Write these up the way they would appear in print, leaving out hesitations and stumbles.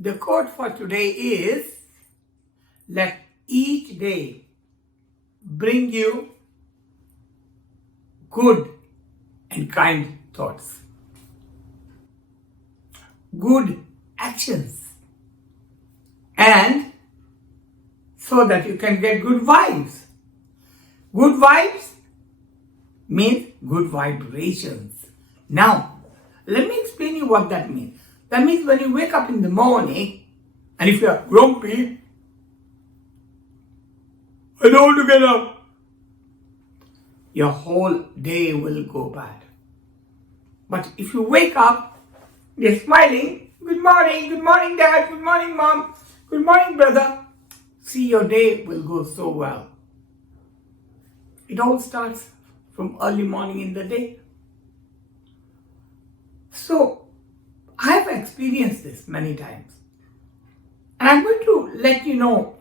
The quote for today is, let each day bring you good and kind thoughts, good actions, and so that you can get good vibes. Good vibes means good vibrations. Now, let me explain you what that means. That means when you wake up in the morning, and if you are grumpy, I don't want to get up, your whole day will go bad. But if you wake up, you're smiling, good morning dad, good morning mom, good morning brother, see, your day will go so well. It all starts from early morning in the day. So, I've experienced this many times. And I'm going to let you know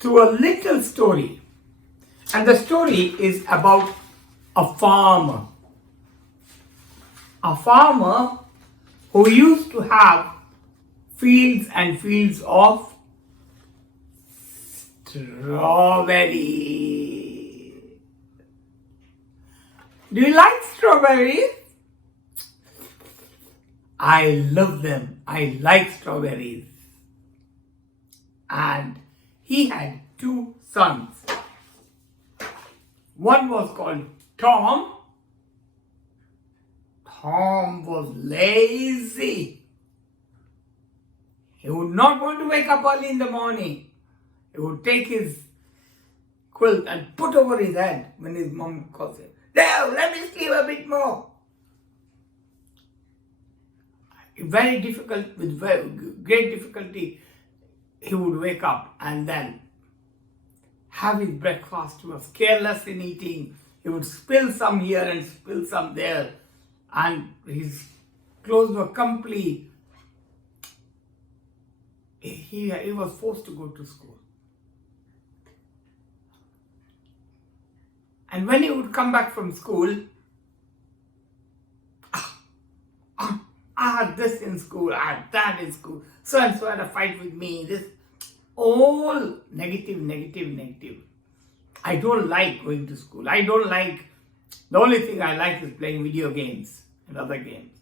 through a little story. And the story is about a farmer. A farmer who used to have fields and fields of strawberry. Do you like strawberries? I love them. I like strawberries. And he had two sons. One was called Tom. Tom was lazy. He would not want to wake up early in the morning. He would take his quilt and put over his head when his mom calls him. There, let me sleep a bit more. Very difficult, with great difficulty, he would wake up and then have his breakfast. He was careless in eating. He would spill some here and spill some there. And his clothes were complete. He was forced to go to school. And when he would come back from school, I had this in school, I had that in school, so and so had a fight with me, this, all negative. I don't like going to school. The only thing I like is playing video games and other games.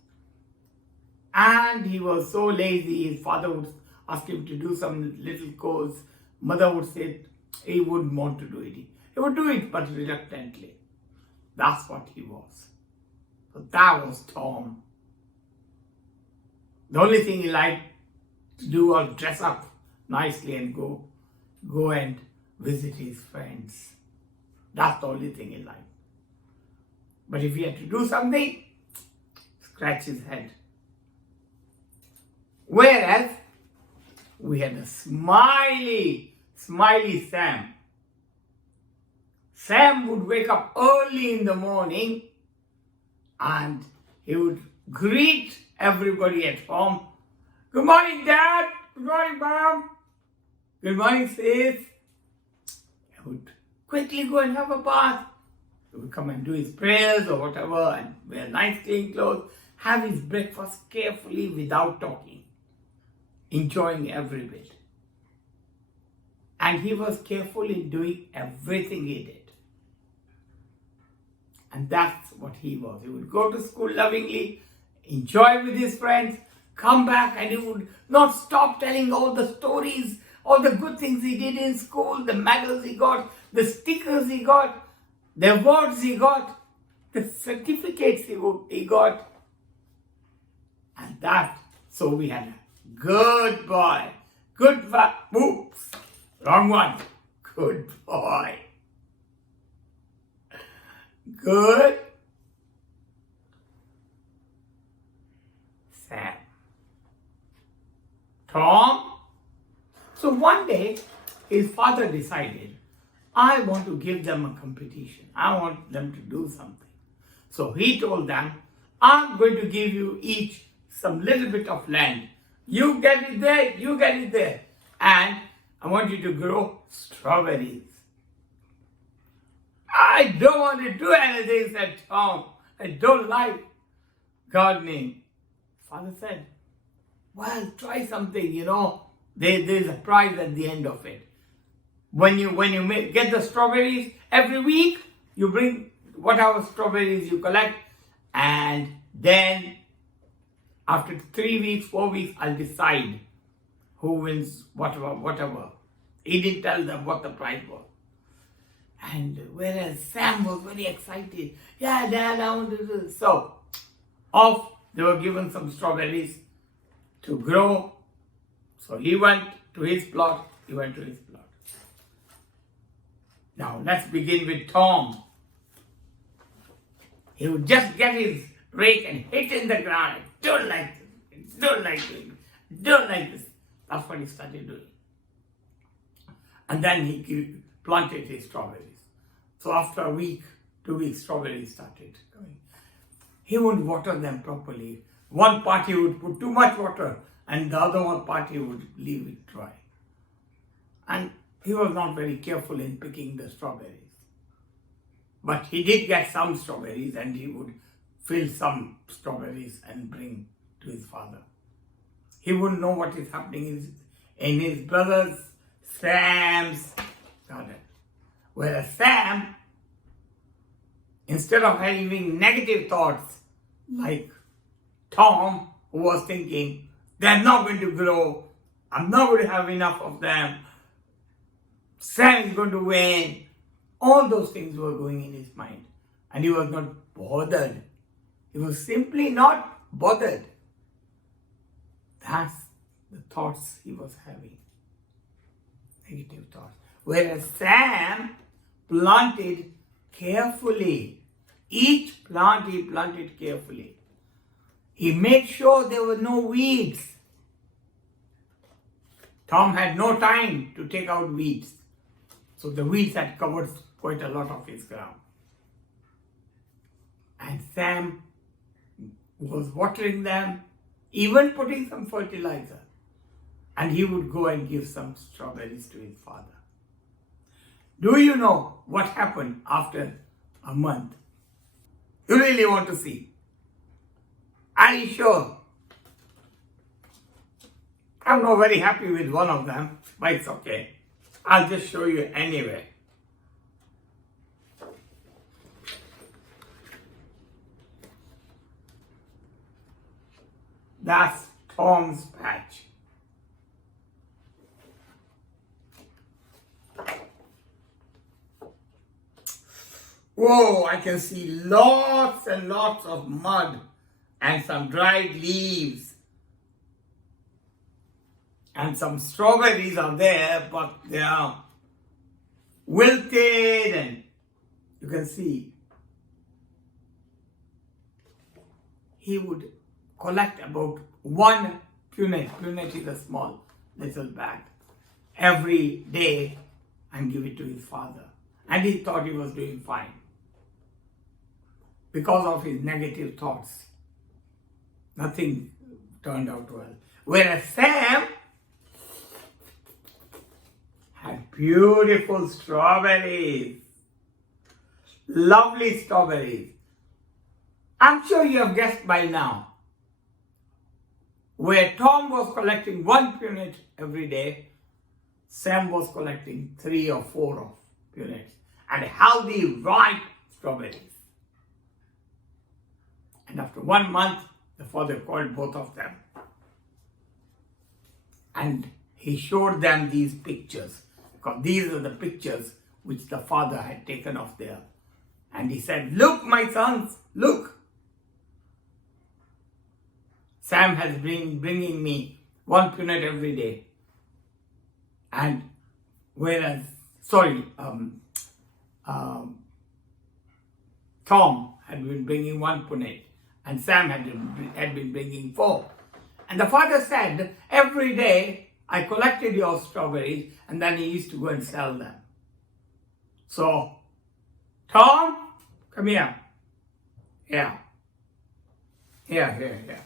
And he was so lazy, his father would ask him to do some little course. Mother would say he wouldn't want to do it. He would do it, but reluctantly. That's what he was. So that was Tom. The only thing he liked to do was dress up nicely and go and visit his friends. That's the only thing he liked. But if he had to do something, scratch his head. Whereas we had a smiley Sam. Sam would wake up early in the morning and he would greet everybody at home. Good morning, Dad. Good morning, Mom. Good morning, sis. He would quickly go and have a bath. He would come and do his prayers or whatever and wear nice clean clothes. Have his breakfast carefully without talking. Enjoying every bit. And he was careful in doing everything he did. And that's what he was. He would go to school lovingly, enjoy with his friends, come back, and he would not stop telling all the stories, all the good things he did in school, the medals he got, the stickers he got, the awards he got, the certificates he got. And so we had a good boy. Oops, wrong one. Good boy. Good Sam. Tom. So one day, his father decided, I want to give them a competition. I want them to do something. So he told them, I'm going to give you each some little bit of land. You get it there, you get it there. And I want you to grow strawberries. I don't want to do anything, said Tom. I don't like gardening. Father said, well, try something, there's a prize at the end of it. When you get the strawberries, every week you bring whatever strawberries you collect, and then after 3 weeks, 4 weeks, I'll decide who wins whatever. He didn't tell them what the prize was. And whereas Sam was very excited, yeah, Dad, I want to do this. So off, they were given some strawberries to grow. So he went to his plot. Now let's begin with Tom. He would just get his rake and hit in the ground. I don't like this. Don't like this. That's what he started doing. And then he planted his strawberries. So after a week, 2 weeks, strawberries started coming. He wouldn't water them properly. One part he would put too much water, and the other one part he would leave it dry. And he was not very careful in picking the strawberries. But he did get some strawberries, and he would fill some strawberries and bring to his father. He wouldn't know what is happening in his brother's, Sam's garden. Whereas Sam, instead of having negative thoughts like Tom, who was thinking, they're not going to grow, I'm not going to have enough of them, Sam is going to win, all those things were going in his mind. And he was not bothered. He was simply not bothered. That's the thoughts he was having. Negative thoughts. Whereas Sam planted carefully. Each plant he planted carefully. He made sure there were no weeds. Tom had no time to take out weeds. So the weeds had covered quite a lot of his ground. And Sam was watering them, even putting some fertilizer. And he would go and give some strawberries to his father. Do you know what happened after a month? You really want to see? Are you sure? I'm not very happy with one of them, but it's okay. I'll just show you anyway. That's Tom's patch. Whoa, I can see lots and lots of mud and some dried leaves. And some strawberries are there, but they are wilted, and you can see he would collect about 1 punnet. Punnet is a small little bag every day and give it to his father. And he thought he was doing fine because of his negative thoughts. Nothing turned out well. Whereas Sam had beautiful strawberries. Lovely strawberries. I'm sure you have guessed by now. Where Tom was collecting 1 punnet every day, Sam was collecting 3 or 4 of punnets. And healthy, ripe strawberries. And after 1 month, the father called both of them. And he showed them these pictures. Because these are the pictures which the father had taken of there. And he said, look, my sons, look. Sam has been bringing me 1 punnet every day. And whereas, Tom had been bringing 1 punnet. And Sam had been bringing 4. And the father said, every day I collected your strawberries, and then he used to go and sell them. So, Tom, come here. Here. Here.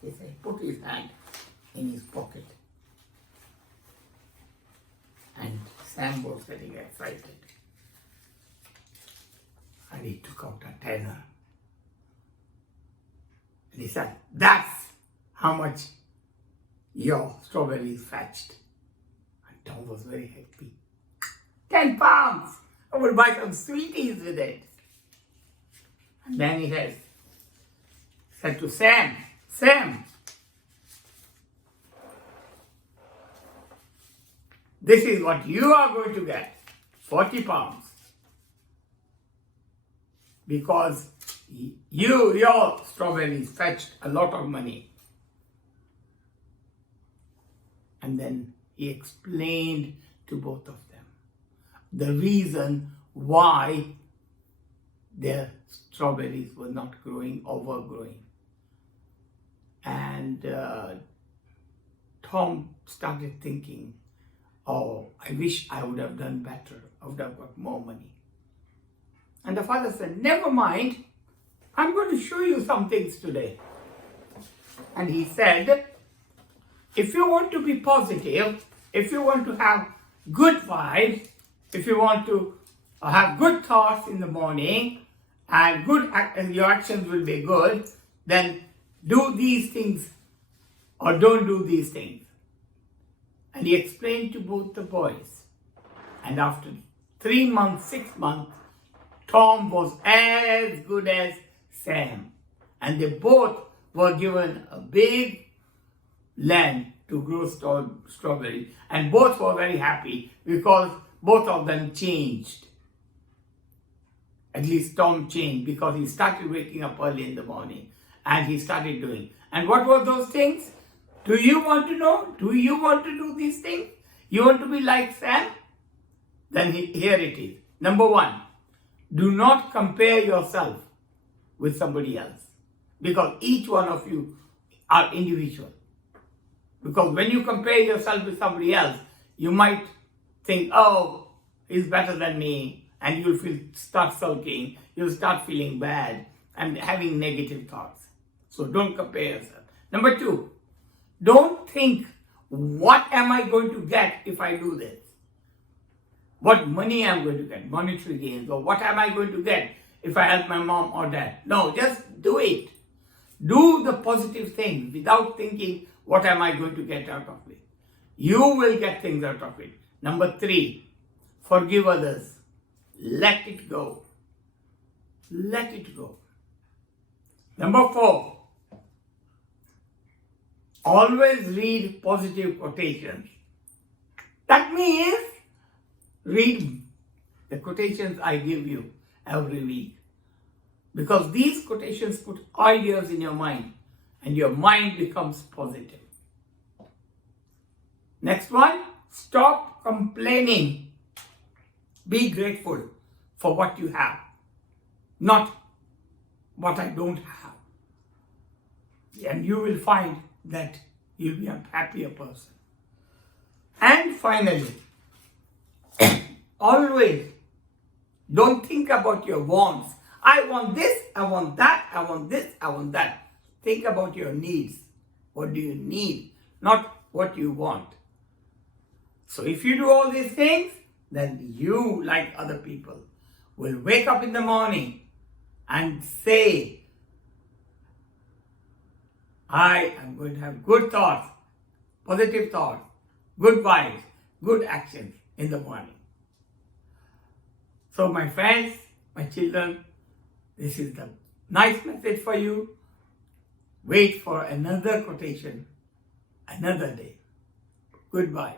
He said, put his hand in his pocket. And Sam was getting excited. And he took out a tenner. And he said, that's how much your strawberries fetched. And Tom was very happy. 10 pounds! I will buy some sweeties with it. And then he said to Sam, Sam, this is what you are going to get, 40 pounds. Because your strawberries fetched a lot of money. And then he explained to both of them the reason why their strawberries were not overgrowing. And Tom started thinking, oh, I wish I would have done better. I would have got more money. And the father said, never mind, I'm going to show you some things today. And he said, if you want to be positive, if you want to have good vibes, if you want to have good thoughts in the morning, and your actions will be good, then do these things or don't do these things. And he explained to both the boys. And after 3 months, 6 months, Tom was as good as Sam. And they both were given a big land to grow strawberries. And both were very happy because both of them changed. At least Tom changed because he started waking up early in the morning and he started doing. And what were those things? Do you want to know? Do you want to do these things? You want to be like Sam? Then here it is. Number 1, do not compare yourself with somebody else. Because each one of you are individual. Because when you compare yourself with somebody else, you might think, oh, he's better than me. And you'll start sulking, you'll start feeling bad and having negative thoughts. So don't compare yourself. Number 2, don't think, what am I going to get if I do this? What money am I going to get, monetary gains, or what am I going to get if I help my mom or dad? No, just do it. Do the positive things without thinking, what am I going to get out of it? You will get things out of it. Number 3, forgive others. Let it go. Let it go. Number 4, always read positive quotations. That means read the quotations I give you every week. Because these quotations put ideas in your mind and your mind becomes positive. Next one, stop complaining. Be grateful for what you have, not what I don't have. And you will find that you'll be a happier person. And finally, always don't think about your wants. I want this, I want that, I want this, I want that. Think about your needs. What do you need? Not what you want. So if you do all these things, then you, like other people, will wake up in the morning and say, I am going to have good thoughts, positive thoughts, good vibes, good actions in the morning. So my friends, my children, this is the nice message for you. Wait for another quotation, another day. Goodbye.